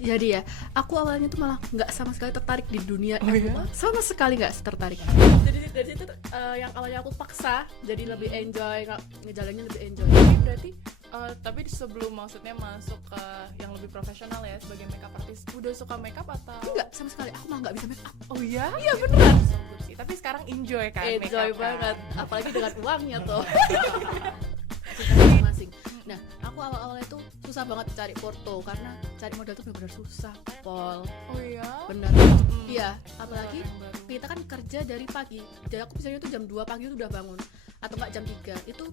Jadi ya, aku awalnya tuh malah nggak sama sekali tertarik di dunia FUA, sama sekali nggak tertarik. Jadi dari situ yang awalnya aku paksa, jadi lebih enjoy, ngejalannya lebih enjoy. Jadi berarti tapi sebelum maksudnya masuk ke yang lebih profesional ya sebagai makeup artist, udah suka makeup atau? Enggak sama sekali, aku malah nggak bisa make up. Oh iya? Iya beneran. Tapi sekarang enjoy kan? Enjoy makeup, banget, kan? apalagi dengan uangnya tuh. Kita masing-masing. Nah, aku awal-awalnya tuh susah banget cari foto karena cari modal tuh benar-benar susah, Pol. Oh iya? Bener. Iya, apalagi kita kan kerja dari pagi. Jadi aku misalnya tuh jam 2 pagi tuh udah bangun atau enggak jam 3. Itu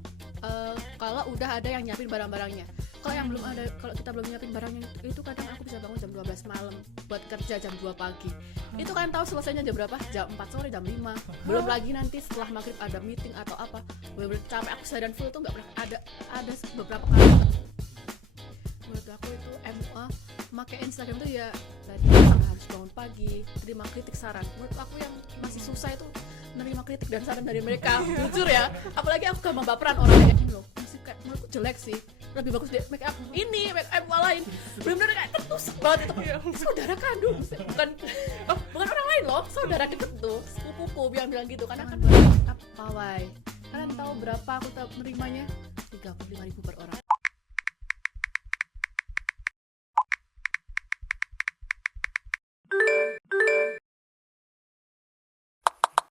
kalau udah ada yang nyiapin barang-barangnya. Kalau yang belum ada, kalau kita belum nyiapin barangnya itu kadang aku bisa bangun jam 12 malam buat kerja jam 2 pagi. Itu kan tahu selesainya jam berapa? Jam 4 sore, jam 5. Belum lagi nanti setelah maghrib ada meeting atau apa. Bener-bener capek, aku seharian full tuh enggak pernah ada beberapa kali. Menurut aku itu MUA pakai Instagram tuh ya tadi harus bangun pagi, terima kritik, saran. Menurut aku yang masih susah itu menerima kritik dan saran dari mereka. Jujur ya, apalagi aku gampang baperan orang kayak ini loh. Masih kayak menurutku jelek sih. Lebih bagus deh make up ini, make up MUA lain. Benar-benar kayak tertusuk banget itu. Saudara kandung, bukan orang lain loh, saudara deket tuh, sepupuku bilang gitu karena kan make up pawai. Kalian tahu berapa aku menerimanya? 35.000 per orang.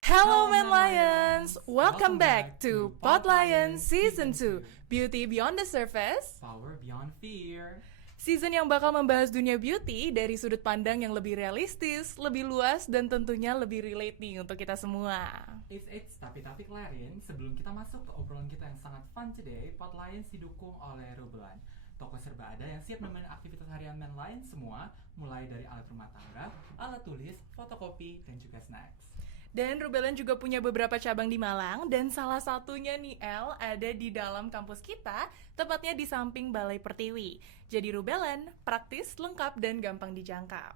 Hello Man Lions! Welcome back to Pod Lions Season 2, Beauty Beyond the Surface, Power Beyond Fear. season yang bakal membahas dunia beauty dari sudut pandang yang lebih realistis, lebih luas, dan tentunya lebih relate nih untuk kita semua. Tapi Clarin, sebelum kita masuk ke obrolan kita yang sangat fun today, Pod Lions didukung oleh Rubelan, toko serba ada yang siap menemani aktivitas harian Man Lions semua, mulai dari alat rumah tangga, alat tulis, fotokopi, dan juga snacks. Dan Rubelan juga punya beberapa cabang di Malang, dan salah satunya nih El ada di dalam kampus kita, tepatnya di samping Balai Pertiwi. Jadi Rubelan, praktis, lengkap, dan gampang dijangkau.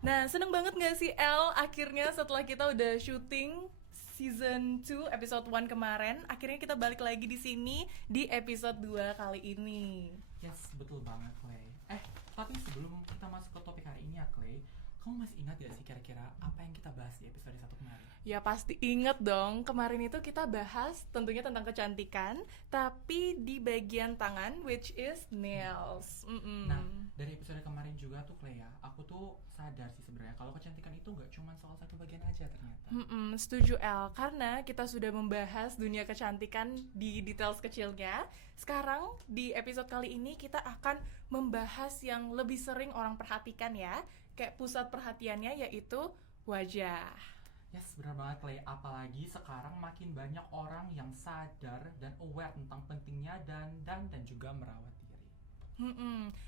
Nah, seneng banget gak sih El, akhirnya setelah kita udah syuting season 2 episode 1 kemarin, akhirnya kita balik lagi di sini di episode 2 kali ini. Yes, betul banget Clay. Tapi sebelum kita masuk ke topik hari ini ya Clay, kamu masih ingat gak sih kira-kira apa yang kita bahas di episode 1 kemarin? Ya pasti inget dong, kemarin itu kita bahas tentunya tentang kecantikan, tapi di bagian tangan, which is nails. Nah, dari episode kemarin juga tuh Clay ya, aku tuh sadar sih sebenarnya kalau kecantikan itu gak cuma soal satu bagian aja ternyata. Setuju El, karena kita sudah membahas dunia kecantikan di detail kecilnya. Sekarang di episode kali ini kita akan membahas yang lebih sering orang perhatikan ya, kayak pusat perhatiannya yaitu wajah. Yes, benar banget Clay. Apalagi sekarang makin banyak orang yang sadar dan aware tentang pentingnya dan juga merawat diri.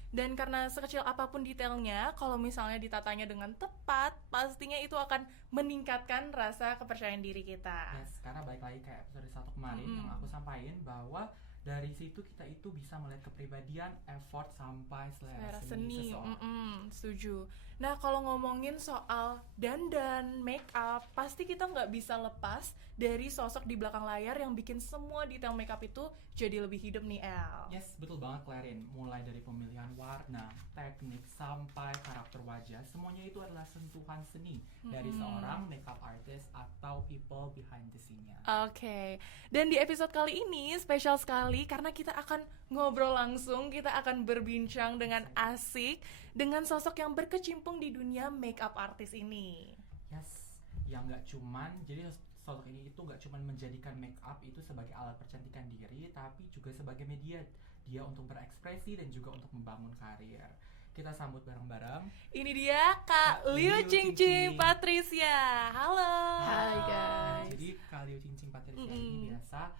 Dan karena sekecil apapun detailnya, kalau misalnya ditatanya dengan tepat, pastinya itu akan meningkatkan rasa kepercayaan diri kita. Yes, karena balik lagi kayak episode 1 kemarin yang aku sampaikan bahwa dari situ kita itu bisa melihat kepribadian, effort, sampai selera seni seseorang. Setuju. Nah, kalau ngomongin soal dandan, make up, pasti kita nggak bisa lepas dari sosok di belakang layar yang bikin semua detail make up itu jadi lebih hidup nih, El. Yes, betul banget Clarin. Mulai dari pemilihan warna, teknik, sampai karakter wajah, semuanya itu adalah sentuhan seni dari seorang makeup artist atau people behind the scene-nya. Oke. Dan di episode kali ini spesial sekali karena kita akan ngobrol langsung, kita akan berbincang dengan asik dengan sosok yang berkecimpung di dunia makeup artist ini. Yes, yang nggak cuman, jadi sosok ini itu nggak cuman menjadikan makeup itu sebagai alat percantikan diri, tapi juga sebagai media dia untuk berekspresi dan juga untuk membangun karir. Kita sambut bareng-bareng. Ini dia Kak Liu Cingcing Patricia. Halo. Hai guys. Jadi Kak Liu Cingcing Patricia ini biasa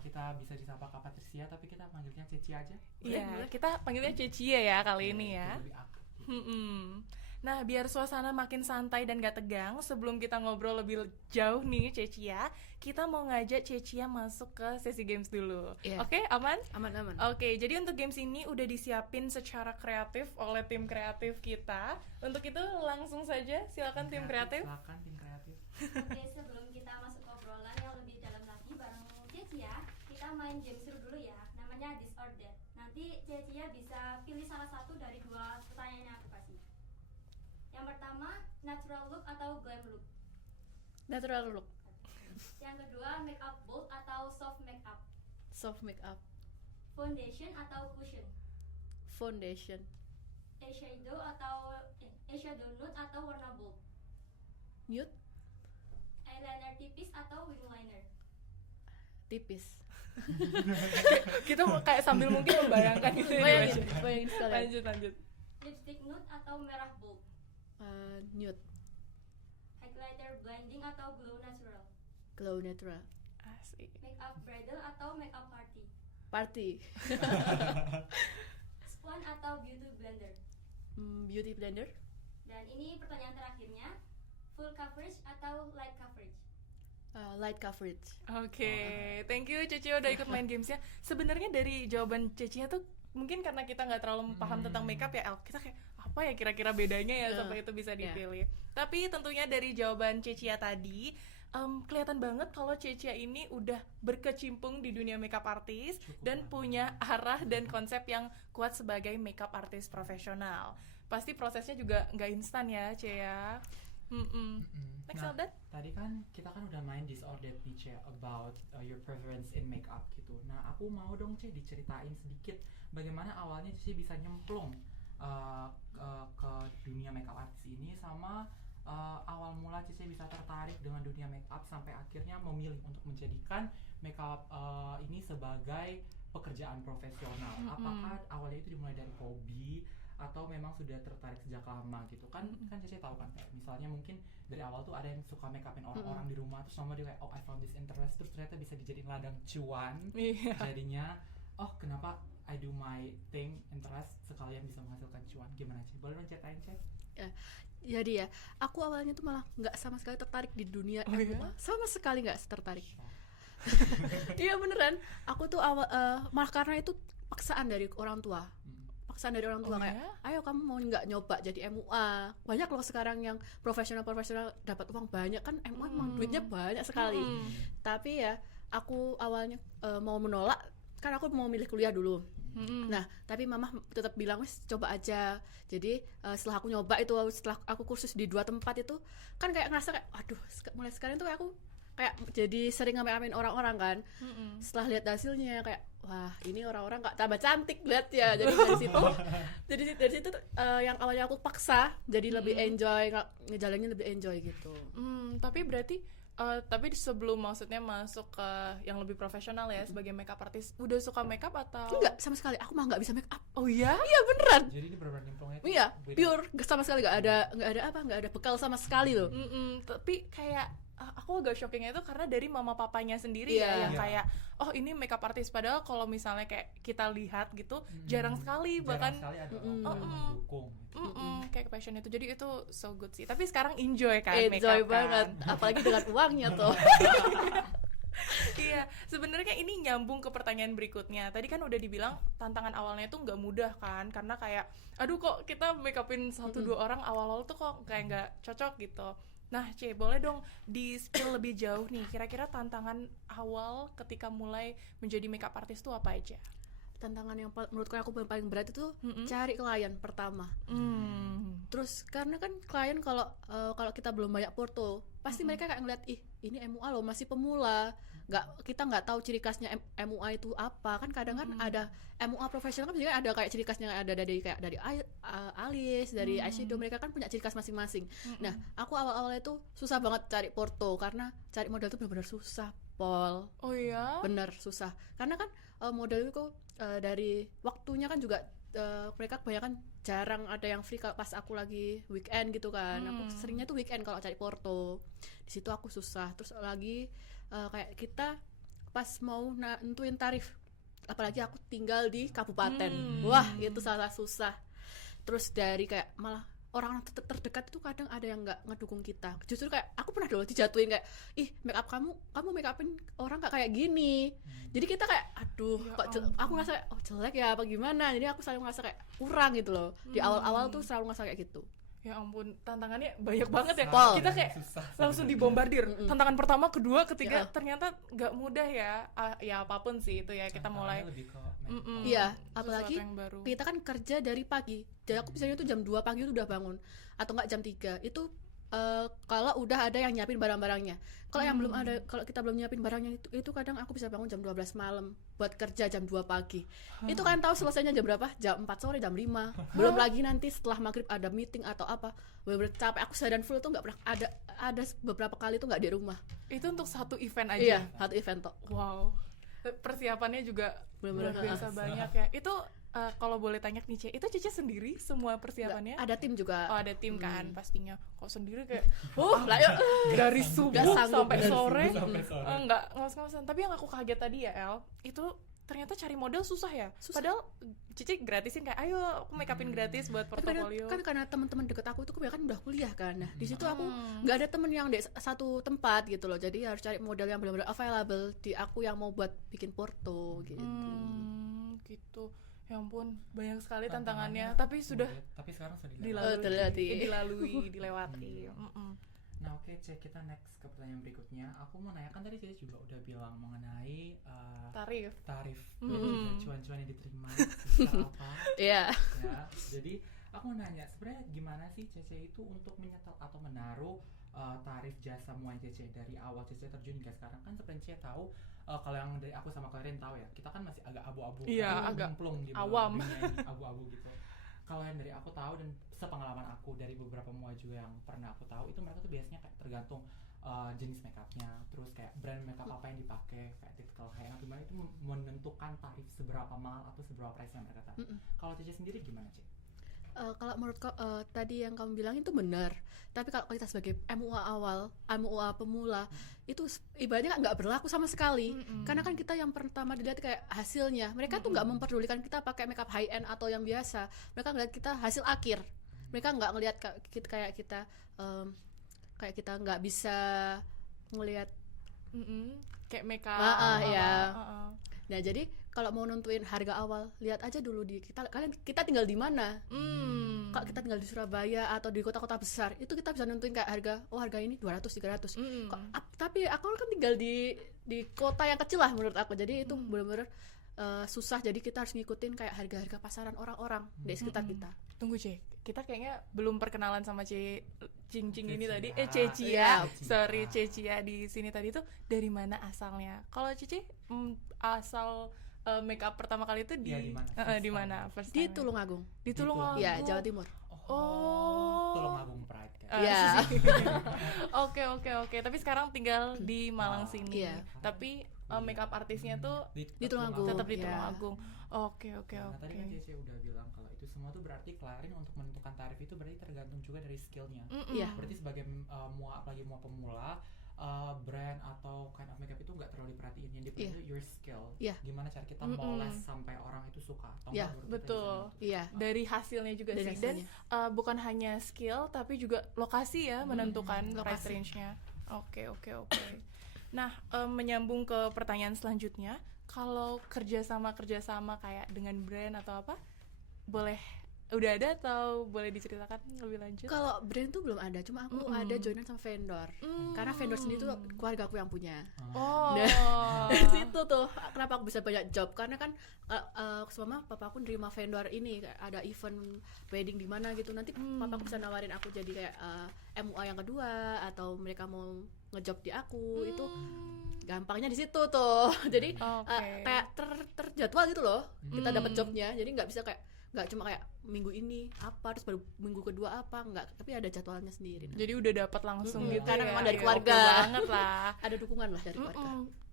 kita bisa disapa Kak Patricia, tapi kita panggilnya Ceci aja. Iya, kita panggilnya Ceci ya kali ini ya. Lebih akrab. Nah, biar suasana makin santai dan gak tegang, sebelum kita ngobrol lebih jauh nih Cecia, kita mau ngajak Cecia masuk ke sesi games dulu. Yeah. Oke, aman? Aman. Oke, jadi untuk games ini udah disiapin secara kreatif oleh tim kreatif kita. Untuk itu langsung saja, silakan tim kreatif. Silakan tim kreatif. Oke, sebelum kita masuk ke obrolan yang lebih dalam lagi bareng Cecia, kita main game seru dulu ya, namanya This or That. Nanti Cecia bisa pilih salah satu dari dua Yang pertama, natural look atau glam look. Natural look, Yang kedua, makeup bold atau soft makeup. soft makeup, Foundation atau cushion. foundation, Eyeshadow nude atau warna bold. nude, Eyeliner tipis atau wing liner. tipis. Kita kayak sambil mungkin membayangkan gitu ya. Bayangin, bayangin sekalian. Lanjut. Lipstick nude atau merah bold. Nude, Highlighter blending atau glow natural. glow natural, Asik. Makeup bridal atau makeup party. party, Spon atau beauty blender. beauty blender, Dan ini pertanyaan terakhirnya, full coverage atau light coverage. light coverage. Oke, thank you Ceci udah ikut main gamesnya. Sebenarnya dari jawaban Ceci tuh mungkin karena kita nggak terlalu paham tentang makeup ya, El. Kita kayak apa ya kira-kira bedanya ya sampai itu bisa dipilih. Tapi tentunya dari jawaban Cecia tadi, kelihatan banget kalau Cecia ini udah berkecimpung di dunia makeup artist dan punya arah dan konsep yang kuat sebagai makeup artist profesional. Pasti prosesnya juga nggak instan ya, Cia. Next, Nah, Aldan. tadi kan kita kan udah main disordered nih Ce about your preference in makeup gitu. Nah aku mau dong Ce diceritain sedikit bagaimana awalnya Ce bisa nyemplung ke dunia makeup artist ini, sama awal mula Cici bisa tertarik dengan dunia makeup sampai akhirnya memilih untuk menjadikan makeup ini sebagai pekerjaan profesional. Apakah awalnya itu dimulai dari hobi atau memang sudah tertarik sejak lama gitu kan? Kan Cici tahu kan kayak misalnya mungkin dari awal tuh ada yang suka makeupin orang-orang di rumah, terus sama dia kayak oh I found this interest, terus ternyata bisa dijadiin ladang cuan. Jadinya oh kenapa I do my thing interest sekalian bisa menghasilkan cuan. Gimana Ci? Boleh dong ceritain Ci? Jadi ya, aku awalnya tuh malah nggak sama sekali tertarik di dunia MUA, sama sekali nggak tertarik. Iya beneran, aku tuh malah karena itu paksaan dari orang tua. Kayak, ayo kamu mau nggak nyoba jadi MUA? Banyak loh sekarang yang profesional dapat uang banyak kan, MUA emang duitnya banyak sekali. Tapi ya aku awalnya mau menolak, kan aku mau milih kuliah dulu. Nah, tapi mama tetap bilang wes coba aja. Jadi setelah aku nyoba itu, setelah aku kursus di 2 tempat itu, kan kayak ngerasa kayak, aduh, mulai sekarang tuh aku kayak jadi sering ngapain orang-orang kan. Setelah lihat hasilnya kayak, wah ini orang-orang nggak tambah cantik lihat ya. Jadi dari situ yang awalnya aku paksa, jadi lebih enjoy, ngejalannya lebih enjoy gitu. Tapi berarti tapi sebelum maksudnya masuk ke yang lebih profesional ya sebagai makeup artist, udah suka makeup atau Enggak, sama sekali aku mah nggak bisa make up. Oh iya? Iya beneran. Jadi ini benar-benar nyemplungnya Iya, pure, sama sekali nggak ada bekal sama sekali loh. Tapi kayak aku agak shockingnya itu karena dari mama papanya sendiri ya yang kayak oh ini makeup artist, padahal kalau misalnya kayak kita lihat gitu jarang sekali bahkan ada orang yang mendukung gitu. kayak passion itu, jadi itu so good sih. Tapi sekarang enjoy kan Enjoy makeup banget, kan? apalagi dengan uangnya tuh. Iya, sebenarnya ini nyambung ke pertanyaan berikutnya. Tadi kan udah dibilang tantangan awalnya tuh nggak mudah kan, karena kayak aduh kok kita make upin 1-2 orang awal-awal tuh kok kayak nggak cocok gitu. Nah, C, boleh dong di-spill lebih jauh nih, kira-kira tantangan awal ketika mulai menjadi makeup artist tuh apa aja? Tantangan yang menurutku aku paling berat itu cari klien pertama. Terus karena kan klien kalau kita belum banyak porto, pasti mereka kayak ngeliat, ih ini MUA loh masih pemula, kita nggak tahu ciri khasnya MUA itu apa. Kan kadang kan ada MUA profesional kan juga ada kayak ciri khasnya, ada dari alis, dari eyeshadow, mereka kan punya ciri khas masing-masing. Nah aku awal-awalnya itu susah banget cari porto karena cari model itu benar-benar susah, Pol. Oh iya? Bener susah karena kan model itu dari waktunya kan juga mereka kebanyakan jarang ada yang free kalau pas aku lagi weekend gitu kan. Aku seringnya tuh weekend kalau cari porto. Di situ aku susah. Terus lagi kayak kita pas mau nentuin tarif, apalagi aku tinggal di kabupaten. Wah, itu sangat susah. Terus dari kayak malah orang terdekat itu kadang ada yang nggak ngedukung kita. Justru kayak aku pernah dulu dijatuhin kayak, ih make up kamu make upin orang nggak kayak gini. Jadi kita kayak aduh Ya kok aku ngerasa jelek ya apa gimana. Jadi aku selalu ngerasa kayak kurang gitu loh. Di awal-awal tuh selalu ngerasa kayak gitu. Ya ampun, tantangannya banyak banget ya. Pol. Kita kayak susah langsung sebenarnya. dibombardir. Tantangan pertama, kedua, ketiga, Ya. ternyata nggak mudah ya. Ya apapun sih itu ya, kita mulai. Tantangannya lebih ke mental. Iya, Sesuatu apalagi yang baru. kita kan kerja dari pagi. Jadi aku misalnya tuh jam 2 pagi itu udah bangun atau enggak jam 3. Itu kalau udah ada yang nyiapin barang-barangnya. Kalau yang belum ada, kalau kita belum nyiapin barangnya itu kadang aku bisa bangun jam 12 malam buat kerja jam 2 pagi. Itu kan tahu selesainya jam berapa? Jam 4 sore, jam 5. Belum lagi nanti setelah maghrib ada meeting atau apa. Bener-bener capek. Aku seharian full tuh nggak pernah ada beberapa kali tuh nggak di rumah. Itu untuk satu event aja. Iya, satu event tuh. Wow. Persiapannya juga luar Bener-bener, biasa banyak ya. Itu kalau boleh tanya nih Ce, itu Cici sendiri semua persiapannya? Ada tim juga. Oh, ada tim kan pastinya. Kok sendiri kayak Lah ya. dari subuh Nggak sanggup sampai dari sore, subuh sampai sore. nggak ngos-ngosan. Tapi yang aku kaget tadi ya El, itu ternyata cari model susah ya. Padahal Cici gratisin kayak, ayo aku make upin gratis buat Tapi portofolio. kan karena teman-teman deket aku itu kebanyakan udah kuliah kan. Nah, di situ aku nggak ada temen yang di satu tempat gitu loh. Jadi harus cari model yang benar-benar available di aku yang mau buat bikin porto gitu. Gitu. Ya ampun, banyak sekali Tantangannya tantangannya, tapi sudah tapi sekarang sudah dilewati. dilalui. Nah oke Cek, kita next ke pertanyaan berikutnya. Aku mau nanya, kan tadi Cek juga udah bilang mengenai Tarif. tarif Mm-mm. cuan-cuan yang diterima sebesar apa Iya. ya. Jadi aku mau nanya, sebenarnya gimana sih Cece itu untuk menyetel atau menaruh tarif jasa muai Cece dari awal Cece terjun hingga sekarang? Kan sebenarnya Cece tahu, kalau yang dari aku sama kalian tahu ya, kita kan masih agak abu-abu, Iya, kan, agak nyemplung di awam. dunia ini, abu-abu gitu. Kalau yang dari aku tahu dan sepengalaman aku dari beberapa muai juga yang pernah aku tahu, itu mereka tuh biasanya kayak tergantung jenis makeupnya, terus kayak brand makeup apa yang dipakai, kayak typical kayak gimana, itu menentukan tarif seberapa mahal atau seberapa price yang mereka taruh. Kalau Cece sendiri gimana Cece? Kalau menurut tadi yang kamu bilang itu benar. Tapi kalau kita sebagai MUA awal, MUA pemula, itu ibaratnya nggak berlaku sama sekali. Karena kan kita yang pertama dilihat kayak hasilnya. Mereka tuh nggak memperdulikan kita pakai makeup high end atau yang biasa. Mereka ngeliat kita hasil akhir. Mereka nggak ngelihat kayak kita nggak bisa ngelihat. Kayak makeup. Ya. Nah jadi kalau mau nentuin harga awal, lihat aja dulu kita tinggal di mana. Kalau kita tinggal di Surabaya atau di kota-kota besar, itu kita bisa nentuin kayak harga ini 200 300. Tapi aku kan tinggal di kota yang kecil lah menurut aku. Jadi itu benar-benar susah. Jadi kita harus ngikutin kayak harga-harga pasaran orang-orang di sekitar kita. Tunggu Cek, kita kayaknya belum perkenalan sama Cing ini Cecia. tadi. Iya. Sorry Cecia di sini tadi tuh dari mana asalnya? Kalau Cici asal make up pertama kali itu di Iya, di mana? di mana? First Di time-nya? Tulungagung. Di Tulungagung. Ya, Jawa Timur. Oh. Tulungagung Pride kan. Iya. Oke. Tapi sekarang tinggal di Malang sini. Iya. Tapi make up artisnya tuh Di Tulungagung. tetap di Iya. Tulungagung. Oke. Nah, tadi kan Cece udah bilang kalau itu semua tuh berarti Clarin untuk menentukan tarif itu berarti tergantung juga dari skillnya. Iya. Berarti sebagai apalagi mua pemula, brand atau kind of makeup itu nggak terlalu diperhatiin. Yang diperhatiin your skill. Iya. Gimana cara kita moles sampai orang itu suka atau Iya, nggak, baru kita betul. bisa Iya. Dari hasilnya juga Dari sih. Dan hasilnya. bukan hanya skill tapi juga lokasi ya menentukan price lokasi. range-nya. Oke. Nah, menyambung ke pertanyaan selanjutnya, kalau kerjasama kayak dengan brand atau apa, udah ada atau boleh diceritakan lebih lanjut? Kalau brand tuh belum ada, cuma aku ada joinan sama vendor. Karena vendor sendiri tuh keluarga aku yang punya. Oh. Dari situ tuh kenapa aku bisa banyak job, karena kan selama papa aku nerima vendor ini kayak ada event wedding di mana gitu, nanti papa aku bisa nawarin aku jadi kayak MUA yang kedua atau mereka mau ngejob di aku. Itu gampangnya di situ tuh. Jadi kayak terjadwal gitu loh kita dapat jobnya, jadi nggak bisa kayak nggak cuma kayak minggu ini apa terus baru minggu kedua apa, nggak, tapi ada jadwalnya sendiri. Jadi udah dapat langsung gitu Karena ya. memang dari Ya, keluarga. oke banget lah. Ada dukungan lah dari keluarga.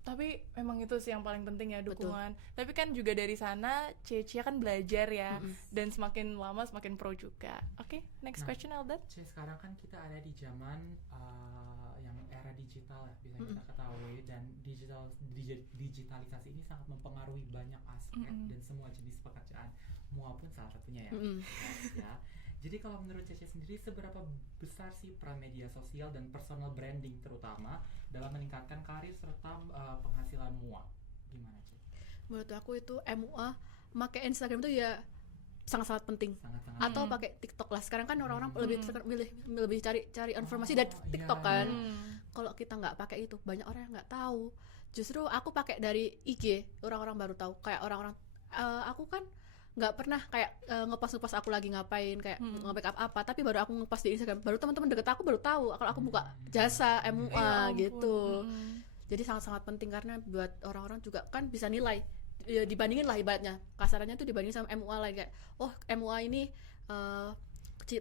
Tapi memang itu sih yang paling penting ya, dukungan. Tapi kan juga dari sana Cecia kan belajar ya, dan semakin lama semakin pro juga. Oke, next question Eldad. sekarang kan kita ada di zaman yang era digital ya, bisa kita ketahui, dan digitalisasi ini sangat mempengaruhi banyak aspek dan semua jenis pekerjaan, mua pun salah satunya ya. Ya. Jadi kalau menurut Cece sendiri, seberapa besar sih peran media sosial dan personal branding terutama dalam meningkatkan karir serta penghasilan mua? Gimana Cece? Menurut aku itu MUA pakai Instagram itu ya sangat-sangat penting. Sangat-sangat. Atau pakai TikTok lah. Sekarang kan orang-orang lebih cari informasi dari TikTok kan. Kalau kita nggak pakai itu, banyak orang yang nggak tahu. Justru aku pakai dari IG, orang-orang baru tahu. Kayak orang-orang, aku kan nggak pernah kayak ngepost aku lagi ngapain, kayak nge-make up apa, tapi baru aku ngepost di Instagram, baru teman-teman deket aku baru tahu kalau aku buka jasa MUA gitu. Jadi sangat-sangat penting karena buat orang-orang juga kan bisa nilai, ya, dibandingin lah ibaratnya, kasarannya tuh dibandingin sama MUA lain, kayak oh MUA ini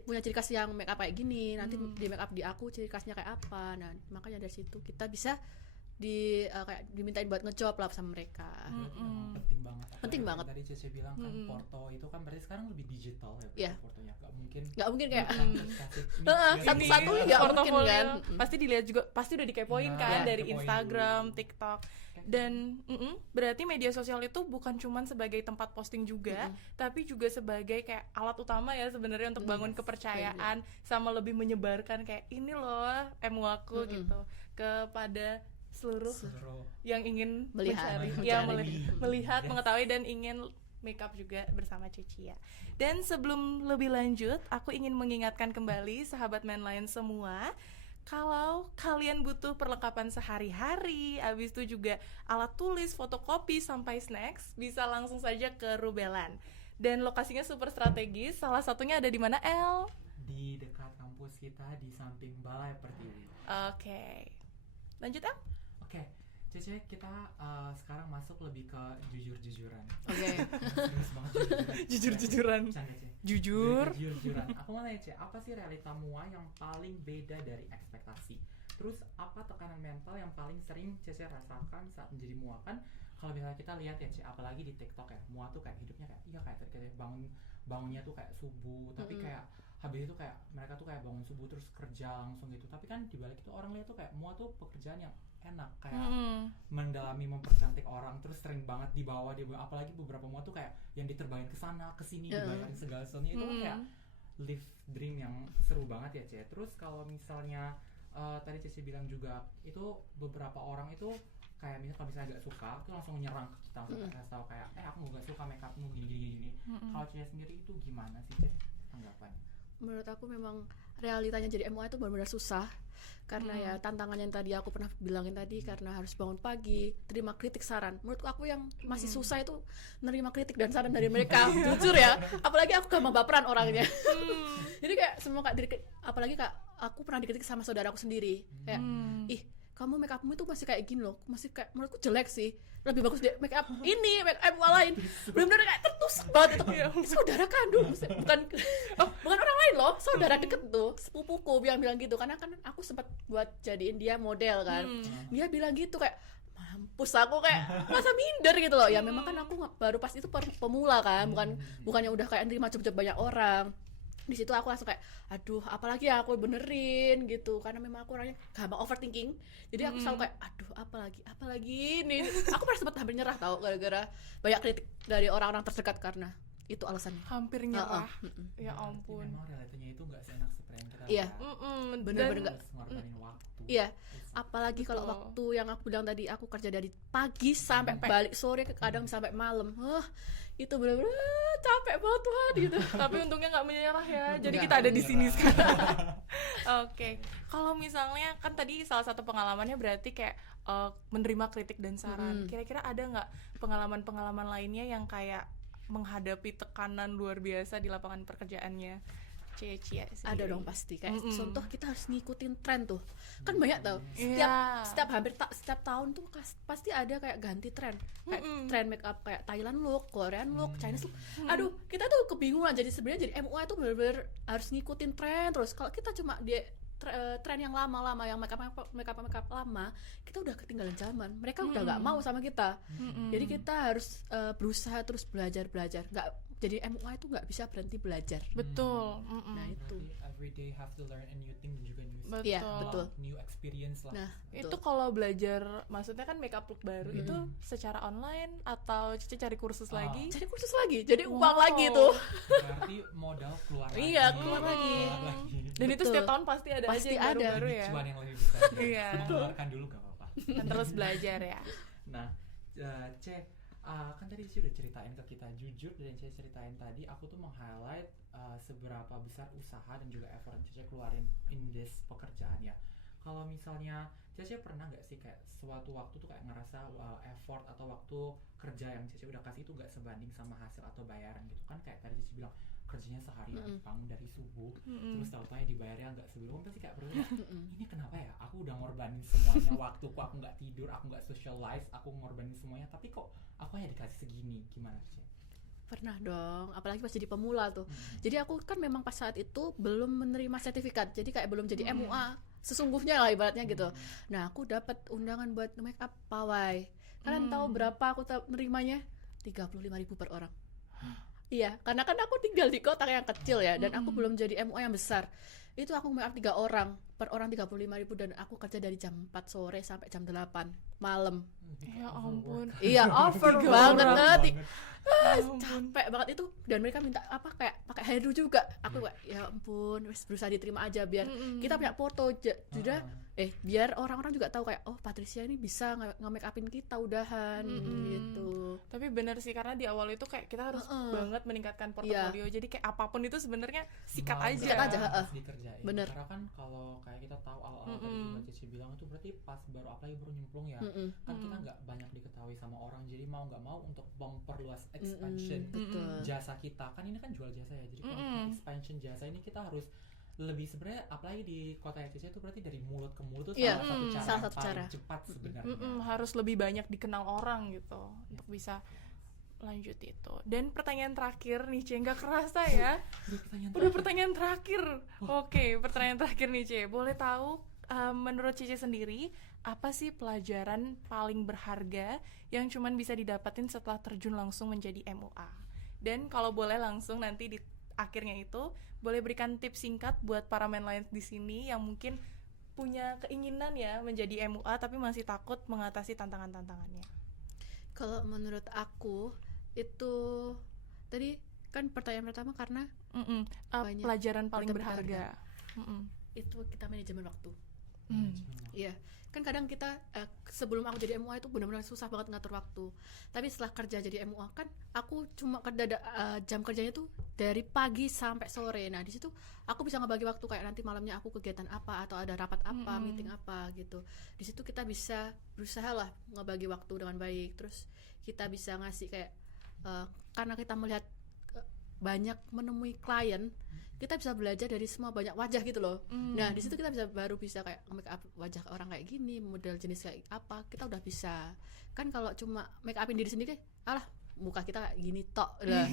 punya ciri khas yang make up kayak gini, nanti di make up di aku ciri khasnya kayak apa. Nah makanya dari situ kita bisa kayak dimintain buat ngejob lah sama mereka. Penting banget. Penting banget. Tadi Cece bilang kan Porto itu kan berarti sekarang lebih digital ya, Iya. Portonya nggak mungkin kayak satu-satunya nggak mungkin kan. Pasti dilihat juga, pasti udah dikepoin kan Iya, dari kepoin Instagram, dulu. TikTok. Dan berarti media sosial itu bukan cuman sebagai tempat posting juga, tapi juga sebagai kayak alat utama ya sebenarnya untuk bangun kepercayaan sama lebih menyebarkan kayak ini loh MUAku gitu kepada seluruh yang ingin Melihat, melihat, mengetahui dan ingin make up juga bersama Cici ya. Dan sebelum lebih lanjut, aku ingin mengingatkan kembali sahabat Manline semua, kalau kalian butuh perlengkapan sehari-hari, habis itu juga alat tulis, fotokopi sampai snacks, bisa langsung saja ke Rubelan. Dan lokasinya super strategis, salah satunya ada di mana, El? Di dekat kampus kita di samping Balai Pertiwi. Oke. Lanjut, El? Oke, Cece, kita sekarang masuk lebih ke jujur-jujuran. Oke. Serius banget Jujur-jujuran. Bercanda, Ce. Jujur. Jujur-jujuran. Aku mau nanya, Ce, apa sih realita MUA yang paling beda dari ekspektasi? Terus apa tekanan mental yang paling sering Cece rasakan saat menjadi MUA? Kan kalau misalnya kita lihat ya, Ce, apalagi di TikTok ya, MUA tuh kayak hidupnya kayak tadi bangunnya tuh kayak subuh, tapi kayak habis itu kayak mereka tuh kayak bangun subuh terus kerja langsung gitu. Tapi kan dibalik itu orang lihat tuh kayak MUA tuh pekerjaan yang enak, kayak mendalami, mempercantik orang, terus sering banget dibawa, apalagi beberapa MUA tuh kayak yang diterbangin ke sana ke sini, dibayarin segala sesuatunya, itu kan kayak live dream yang seru banget ya, Ce. Terus kalau misalnya tadi Cece bilang juga itu beberapa orang itu kayak kalau misalnya gak suka tuh langsung nyerang ke kita, langsung kasih tahu kayak aku gak suka make upmu gini. Kalau Cece sendiri itu gimana sih, Ce, tanggapannya? Menurut aku memang realitanya jadi MUA itu benar-benar susah karena ya tantangannya yang tadi aku pernah bilangin tadi, karena harus bangun pagi, terima kritik, saran. Menurut aku yang masih susah itu nerima kritik dan saran dari mereka. Jujur ya, apalagi aku gampang baperan orangnya. Jadi kayak semua apalagi kak, aku pernah dikritik sama saudaraku sendiri kayak ih kamu make upmu itu masih kayak gini loh, masih kayak menurutku jelek sih, lebih bagus deh make up ini, make up lain. Benar-benar kayak tertusuk banget itu. Saudara kandung, bukan orang lain loh, saudara deket tuh, sepupuku bilang gitu, karena kan aku sempat buat jadiin dia model kan. Dia bilang gitu kayak mampus, aku kayak masa minder gitu loh. Ya memang kan aku baru pas itu pemula kan, bukannya udah kayak nerima job-job banyak orang. Di situ aku langsung kayak aduh apalagi ya aku benerin gitu, karena memang aku orangnya gampang overthinking, jadi aku selalu kayak aduh apalagi nih. Aku pernah sempat hampir nyerah tau, gara-gara banyak kritik dari orang-orang terdekat, karena itu alasannya. Hampir nyerah. Ya ampun. Memang realitanya itu nggak seenak seperti yang kita Iya. lihat. Bener-bener nggak. Harus ngorbanin waktu. Iya, apalagi kalau waktu yang aku bilang tadi, aku kerja dari pagi sampai balik sore, kadang sampai malam. Itu bener-bener capek banget Tuhan gitu. Tapi untungnya nggak menyerah ya. Jadi Nggak kita ada di sini menyerah. sekarang. Oke. Kalau misalnya kan tadi salah satu pengalamannya berarti kayak menerima kritik dan saran. Kira-kira ada nggak pengalaman-pengalaman lainnya yang kayak menghadapi tekanan luar biasa di lapangan pekerjaannya? Cia Ada dong pasti, kayak contoh kita harus ngikutin tren tuh, kan banyak tau, Iya. setiap tahun tuh pasti ada kayak ganti tren, kayak tren make up kayak Thailand look, Korean look, Chinese look. Aduh kita tuh kebingungan, jadi sebenarnya jadi MUA itu benar-benar harus ngikutin tren terus. Kalau kita cuma di tren yang lama-lama, yang make up lama, kita udah ketinggalan zaman, mereka udah nggak mau sama kita. Jadi kita harus berusaha terus belajar, nggak, jadi MUA itu nggak bisa berhenti belajar. Betul. Nah itu Berarti every day have to learn a new thing dan juga new skill. Betul. Iya, betul. New experience lah. Nah Itu kalau belajar, maksudnya kan makeup look baru itu secara online atau Cici cari kursus lagi? cari kursus lagi, jadi uang lagi tuh. Berarti modal keluar lagi. Iya, keluar lagi. Dan itu Betul. setiap tahun pasti ada Pasti aja yang ada. baru-baru ya. Cuan yang lebih besar. Iya. Mengeluarkan dulu gak apa-apa. Kan terus belajar ya. Nah, C, Kan tadi Cici udah ceritain ke kita, jujur dan Cici ceritain tadi, aku tuh meng-highlight seberapa besar usaha dan juga effort yang Cici keluarin in this pekerjaan ya. Kalau misalnya Cici pernah nggak sih kayak suatu waktu tuh kayak ngerasa effort atau waktu kerja yang Cici udah kasih itu nggak sebanding sama hasil atau bayaran gitu kan? Kayak tadi Cici bilang kerjanya seharian bangun dari subuh, terus tahu-tahu dibayarnya nggak sebelum, pasti kayak perlu ini kenapa ya? Aku udah ngorbanin semuanya, waktuku aku nggak tidur, aku nggak socialize, aku ngorbanin semuanya, tapi kok aku hanya dikasih segini, gimana sih? Pernah dong, apalagi pas jadi pemula tuh. Jadi aku kan memang pas saat itu belum menerima sertifikat, jadi kayak belum jadi MUA sesungguhnya lah ibaratnya gitu. Nah aku dapat undangan buat make up pawai. Kalian tahu berapa aku nerimanya? 35.000 per orang. Iya, karena kan aku tinggal di kota yang kecil ya, dan aku belum jadi MUA yang besar. Itu aku make up 3 orang, per orang 35.000, dan aku kerja dari jam 4 sore sampai jam 8 malam. Ya ampun. Iya, over Tiga banget orang. nanti. Ya ampun. Capek banget itu, dan mereka minta apa kayak pakai hairdo juga. Aku kayak ya ampun, wes berusaha diterima aja biar kita punya foto sudah biar orang-orang juga tahu kayak oh Patricia ini bisa nge-make upin kita udahan gitu. Tapi bener sih, karena di awal itu kayak kita harus banget meningkatkan portofolio. Jadi kayak apapun itu sebenarnya sikat aja. Sikat aja, harus dikerjain. Bener. Karena kan kalau kayak kita tahu awal-awal tadi juga Cici bilang itu berarti pas baru apalagi baru nyemplung ya, kan kita nggak banyak diketahui sama orang, jadi mau nggak mau untuk memperluas expansion jasa kita, kan ini kan jual jasa ya, jadi kalau expansion jasa ini kita harus lebih sebenarnya, apalagi di kota Cici itu berarti dari mulut ke mulut tuh salah satu cara yang paling cepat sebenarnya. Harus lebih banyak dikenal orang gitu untuk bisa lanjut itu. Dan pertanyaan terakhir nih Cie, nggak kerasa ya. Udah pertanyaan terakhir. Oke, pertanyaan terakhir nih Cie. Boleh tahu menurut Cici sendiri apa sih pelajaran paling berharga yang cuman bisa didapatin setelah terjun langsung menjadi MUA? Dan kalau boleh langsung nanti di akhirnya itu boleh berikan tips singkat buat para Manlines di sini yang mungkin punya keinginan ya menjadi MUA tapi masih takut mengatasi tantangan-tantangannya. Kalau menurut aku itu tadi kan pertanyaan pertama karena pelajaran paling berharga. Itu kita manajemen waktu. Iya, kan kadang kita sebelum aku jadi MUA itu benar-benar susah banget ngatur waktu. Tapi setelah kerja jadi MUA kan aku cuma kerja jam kerjanya tuh dari pagi sampai sore. Nah, di situ aku bisa ngebagi waktu kayak nanti malamnya aku kegiatan apa atau ada rapat apa, meeting apa gitu. Di situ kita bisa berusaha lah ngebagi waktu dengan baik. Terus kita bisa ngasih kayak karena kita melihat banyak menemui klien, kita bisa belajar dari semua banyak wajah gitu loh. Nah di situ kita baru bisa kayak make up wajah orang kayak gini, model jenis kayak apa, kita udah bisa. Kan kalau cuma make upin diri sendiri, alah muka kita kayak gini tok lah.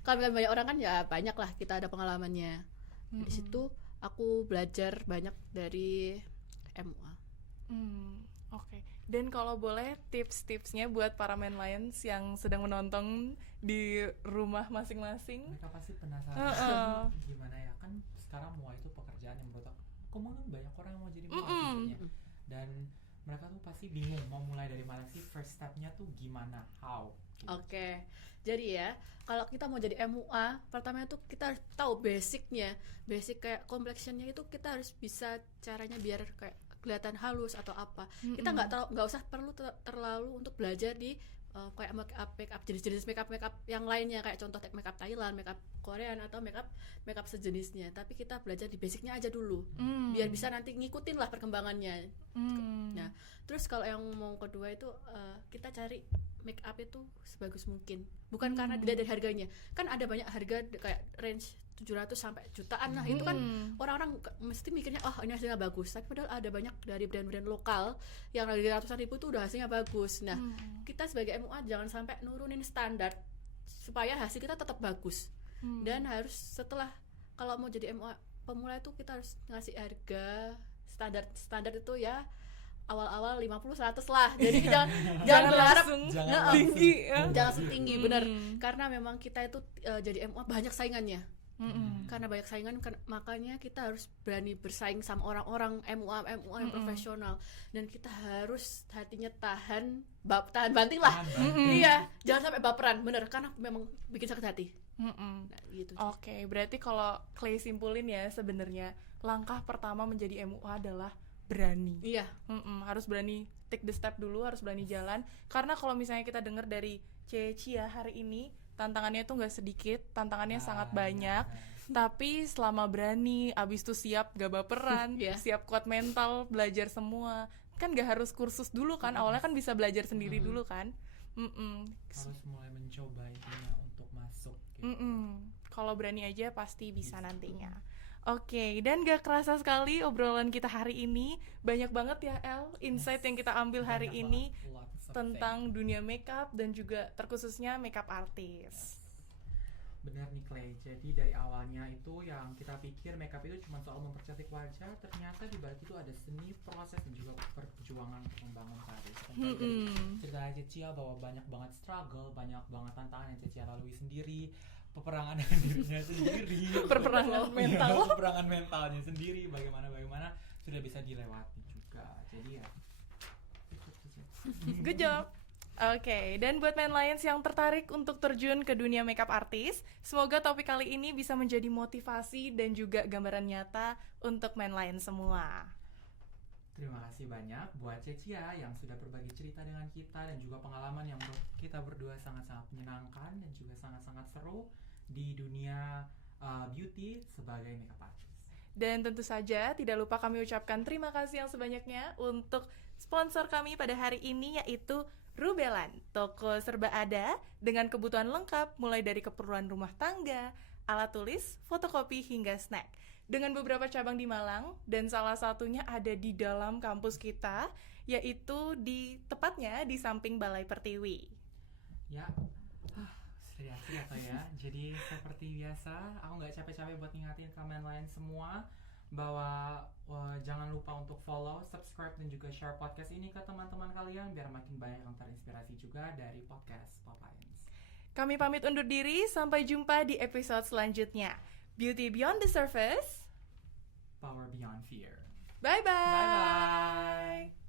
Kalau banyak orang kan ya banyak lah kita ada pengalamannya. Di situ aku belajar banyak dari MUA. Oke. Dan kalau boleh tips-tipsnya buat para Manlines yang sedang menonton di rumah masing-masing. Mereka pasti penasaran gimana ya, kan sekarang MUA itu pekerjaan yang menurut aku mungkin banyak orang yang mau jadi MUA sebenarnya. Dan mereka tuh pasti bingung mau mulai dari mana sih, first step-nya tuh gimana, how gitu. Oke. Jadi ya, kalau kita mau jadi MUA, pertama itu kita harus tahu basicnya. Basic kayak complexion-nya itu kita harus bisa caranya biar kayak kelihatan halus atau apa. Kita nggak usah perlu terlalu untuk belajar di kayak make up jenis-jenis make up yang lainnya, kayak contoh make up Thailand, make up Korean atau make up sejenisnya. Tapi kita belajar di basicnya aja dulu, biar bisa nanti ngikutin lah perkembangannya. Nah, terus kalau yang mau kedua itu kita cari make up itu sebagus mungkin. Bukan karena dilihat dari harganya. Kan ada banyak harga kayak range 700 sampai jutaan lah. Itu kan orang-orang mesti mikirnya oh ini hasilnya bagus. Tapi padahal ada banyak dari brand-brand lokal yang dari ratusan ribu tuh udah hasilnya bagus. Nah, kita sebagai MUA jangan sampai nurunin standar supaya hasil kita tetap bagus. Dan harus setelah kalau mau jadi MUA pemula itu kita harus ngasih harga standar itu ya awal-awal 50-100 lah. Jadi jangan berharap tinggi ya. Jangan setinggi, benar. Karena memang kita itu jadi MUA banyak saingannya. Karena banyak saingan, makanya kita harus berani bersaing sama orang-orang MUA yang profesional, dan kita harus hatinya tahan banting lah. Iya, jangan sampai baperan, bener, karena memang bikin sakit hati. Nah, gitu. Oke, berarti kalau Clay simpulin ya, sebenarnya langkah pertama menjadi MUA adalah berani. Iya. Harus berani take the step dulu, harus berani jalan. Karena kalau misalnya kita dengar dari Cia hari ini, tantangannya tuh nggak sedikit, tantangannya sangat banyak. Tapi selama berani, abis itu siap gak baperan, Iya. siap kuat mental, belajar semua. Kan gak harus kursus dulu kan, awalnya kan bisa belajar sendiri dulu kan. Harus mulai mencoba intinya untuk masuk gitu. Kalau berani aja pasti bisa nantinya. Oke, dan gak kerasa sekali obrolan kita hari ini. Banyak banget ya El, insight yang kita ambil hari Banyak ini banget, lots of tentang dunia makeup dan juga terkhususnya makeup artist. Benar nih Clay, jadi dari awalnya itu yang kita pikir makeup itu cuma soal mempercantik wajah, ternyata di balik itu ada seni, proses, dan juga perjuangan untuk membangun karir. Sampai dari cerita Cia bahwa banyak banget struggle, banyak banget tantangan yang Cia lalui sendiri, peperangan dengan dirinya sendiri, Perperangan mental. Iya, peperangan mentalnya sendiri, bagaimana sudah bisa dilewati juga. Jadi ya, Good job. Oke, dan buat main Lions yang tertarik untuk terjun ke dunia makeup artist, semoga topik kali ini bisa menjadi motivasi dan juga gambaran nyata untuk main Lions semua. terima kasih banyak buat Cia yang sudah berbagi cerita dengan kita dan juga pengalaman yang menurut kita berdua sangat-sangat menyenangkan dan juga sangat-sangat seru di dunia beauty sebagai makeup artist. Dan tentu saja tidak lupa kami ucapkan terima kasih yang sebanyaknya untuk sponsor kami pada hari ini, yaitu Rubelan, toko serba ada dengan kebutuhan lengkap mulai dari keperluan rumah tangga, alat tulis, fotokopi hingga snack. Dengan beberapa cabang di Malang dan salah satunya ada di dalam kampus kita, yaitu tepatnya di samping Balai Pertiwi. Ya, sudah atau ya. Jadi seperti biasa, aku nggak capek-capek buat ngingatin kalian lain semua bahwa jangan lupa untuk follow, subscribe, dan juga share podcast ini ke teman-teman kalian biar makin banyak yang terinspirasi juga dari podcast Pop Lions. Kami pamit undur diri, sampai jumpa di episode selanjutnya. Beauty Beyond the Surface. Power Beyond Fear. Bye-bye. Bye-bye.